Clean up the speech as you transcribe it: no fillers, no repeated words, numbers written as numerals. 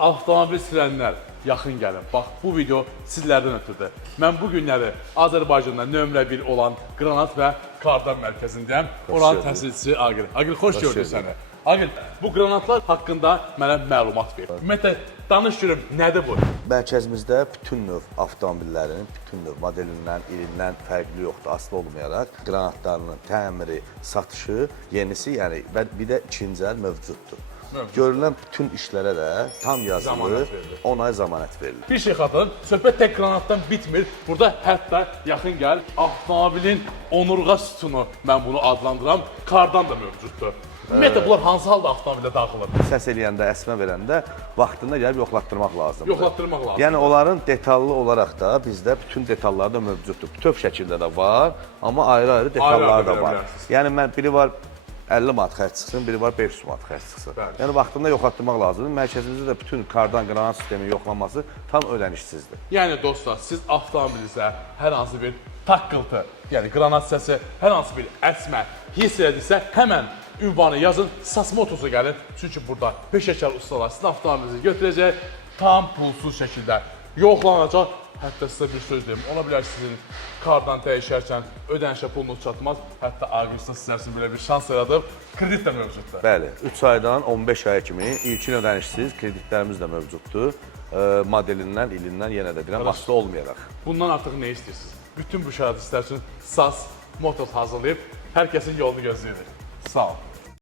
avtomobil sürənlər yaxın gəlin. Bax, bu video sizlərdən ötürdür. Mən bu günləri Azərbaycanda nömrə 1 olan Qranat və Kardan mərkəzindəyəm. Oranın təsisçisi Aqil. Aqil, xoş gördük səni. Aqil, bu qranatlar haqqında mənə məlumat ver. Ümumiyyətlə, danış görüm, nədir bu? Mərkəzimizdə bütün növ avtomobillərin, bütün növ modelindən, ilindən fərqli yoxdur, asılı olmayaraq qranatlarının təmiri, satışı, yenisi, yəni və bir də ikinci əl mövcuddur. Görülən bütün işlərə də tam yazılı 10 ay zəmanət verilir. Bir şey xatırlayın, söhbət tək qranatdan bitmir. Burada hətta yaxın gəl, avtomobilin onurğa sütunu, mən bunu adlandıram, kardan da mövcuddur. Ümumiyyətlə, bunlar hansı halda avtomobilə daxılır? Səs eləyəndə, əsmə verəndə vaxtında gəlib yoxlatdırmaq lazımdır. Yoxlatdırmaq lazımdır. Yəni, onların detallı olaraq da bizdə bütün detalları da mövcuddur. Bütöv şəkildə də var, amma ayrı-ayrı detalları da var. Yəni, biri var 50 manat xərc çıxsın, biri var 500 manat xərc çıxsın. Yəni, vaxtında yoxlatdırmaq lazımdır. Mərkəzimizdə də bütün kardan qranat sisteminin yoxlanması tam ödənişsizdir. Yəni, dostlar, siz avtomobilinizə hər hansı bir taqqıltı, yəni qranat səsi, hər hansı bir əsmə hiss edilsə, həmən ünvanı yazın, Sasmotosa gəlin. Çünki burada peşəkar ustalar sizin avtomobilinizi götürəcək, tam pulsuz şəkildə yoxlanacaq. Hətta sizə bir söz deyim, ola bilər sizin kardan dəyişərkən ödənişə pulunuz çatmaz. Hətta Aqilsa sizlər üçün belə bir şans yaradıb, kredit də mövcuddur. Bəli, 3 aydan 15 aya kimi ilkin ödənişsiz kreditlərimiz də mövcuddur. Modelindən, ilindən yenə də deyirəm, asılı olmayaraq. Bundan artıq nə istəyirsiniz? Bütün bu şərait istər üçün SAS Motors hazırlayıb hər kəsin yolunu gözləyirik. Sağ olun.